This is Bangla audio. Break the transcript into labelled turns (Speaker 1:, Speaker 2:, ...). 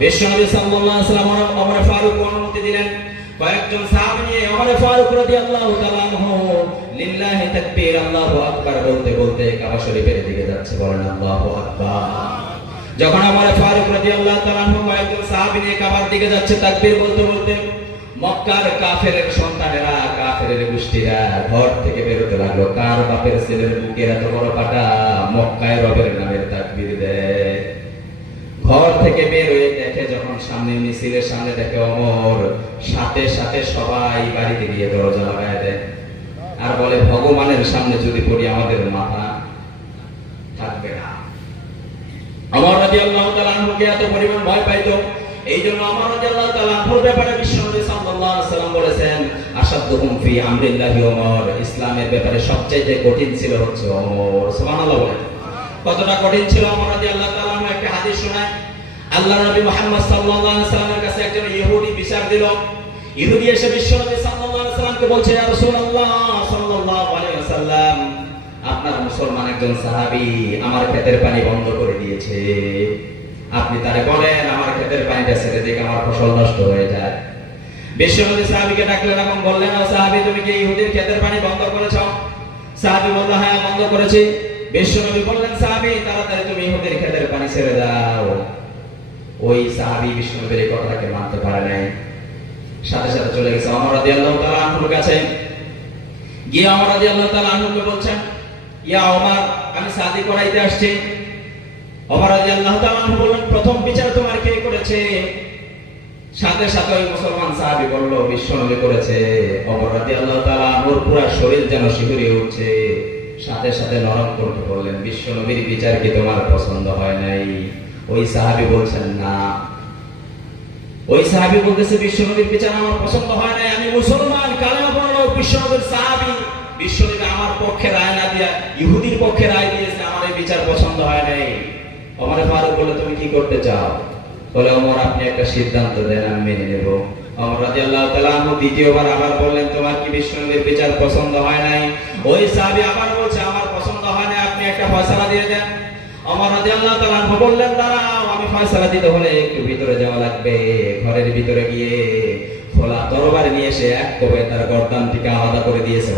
Speaker 1: ফারুক নিয়ে যাচ্ছে যখন ফারুক কয়েকজন নিয়ে কাবার দিকে যাচ্ছে বলতে বলতে মক্কার কাফেরের সন্তানেরা, কাফেরের গোষ্ঠীরা ঘর থেকে বেরোতে লাগল। কার বাপের ছেলের বুকের এত বড় পাটা? মক্কায় রবের ঘর থেকে বের হয়ে দেখে যখন সামনে মিছিলের সামনে দেখে অমর, সাথে সাথে সবাই বাড়িতে গিয়ে দরজা লাগায় দেয়। আর বলে, ভগবানের সামনে যদি পড়ি, আমাদের মাথা থাকবে না। আমার আল্লাহ তালানহুকে এত পরিমাণ ভয় এই জন্য আমার রাজি আল্লাহ তালানহুর ব্যাপারে বিশ্বনবী বলেছেন আসাদুহুম ফি আমরিল্লাহি ওমর ইসলামের ব্যাপারে সবচেয়ে কঠিন ছিল হচ্ছে ওমর কতটা কঠিন ছিল আমার আল্লাহ আল্লাহ নবী মুহাম্মদ সাল্লাল্লাহু আলাইহি সাল্লামের কাছে একজন ইহুদি বিচার দিল। ইহুদি এসে বিশ্বনবী সাল্লাল্লাহু আলাইহি সাল্লামকে বলছে, ইয়া রাসূলুল্লাহ সাল্লাল্লাহু আলাইহি ওয়াসাল্লাম, আপনার মুসলমান একজন সাহাবী আমার ক্ষেতের পানি বন্ধ করে দিয়েছে। আপনি তারে বলেন, আমার ক্ষেতের পানিটা ছেড়ে দিক, আমার ফসল নষ্ট হয়ে যায়। বিশ্বনবী সাহাবীকে ডাকলেন এবং বললেন, ও সাহাবী, তুমি কি ইহুদির ক্ষেতের পানি বন্ধ করেছ? সাহাবী বলল হ্যাঁ বন্ধ করেছি। বিশ্বনবী বললেন, সাহাবী, তাড়াতাড়ি তুমি ইহুদির ক্ষেতের পানি ছেড়ে দাও। ওই সাহাবী বিশ্বনবীর এই কথাটাকে মানতে পারে নাই। সাথে সাথে চলে গেছে অমর রাদিয়াল্লাহু তাআলা আনহুর কাছে। গিয়ে অমর রাদিয়াল্লাহু তাআলা আনহুকে বলছেন, ইয়া ওমর, আমি শাদি করাইতে আসছি। ওমর রাদিয়াল্লাহু তাআলা আনহু বললেন, প্রথম বিচার তোমার কে করেছে? সাথে সাথে ওই মুসলমান সাহাবী বলল বিশ্বনবী করেছে। ওমর রাদিয়াল্লাহু তাআলা আনহুর পুরো শরীর যেন শিহরিয়ে উঠছে। সাথে সাথে নরম কণ্ঠে বললেন বিশ্বনবীর বিচার কি তোমার পছন্দ হয় নাই? ওই সাহাবি বলছেন, না। ওই সাহাবী বলতেছে, বিশ্বনবীর বিচার আমার পছন্দ হয় নাই। আমি মুসলমান কালেমা পড়ল বিশ্বনবীর সাহাবী। বিশ্বনবী আমার পক্ষে রায় না দিয়া, ইহুদির পক্ষে রায় দিয়েছে, আমার এই বিচার পছন্দ হয় নাই। আমার ফারুক বলে তুমি কি করতে চাও? বলে, ওমর, আপনি একটা সিদ্ধান্ত দেন, আমি মেনে নেব। ওমর রাদিয়াল্লাহু তাআলা আনহু দ্বিতীয়বার আবার বললেন, তোমার কি বিশ্বনবীর বিচার পছন্দ হয় নাই? ওই সাহাবী আবার বলছে, আমার পছন্দ হয় না আপনি একটা ফয়সালা দিয়ে দেন। ওমর রাদিয়াল্লাহু তাআলা আনহু বললেন, দাঁড়াও, আমি ফয়সালা দিতে হলে একটু ভিতরে যাওয়া লাগবে। ঘরের ভিতরে গিয়ে খোলা তরবার নিয়ে এসে এক কবে তার গর্দানটিকে আলাদা করে দিয়েছে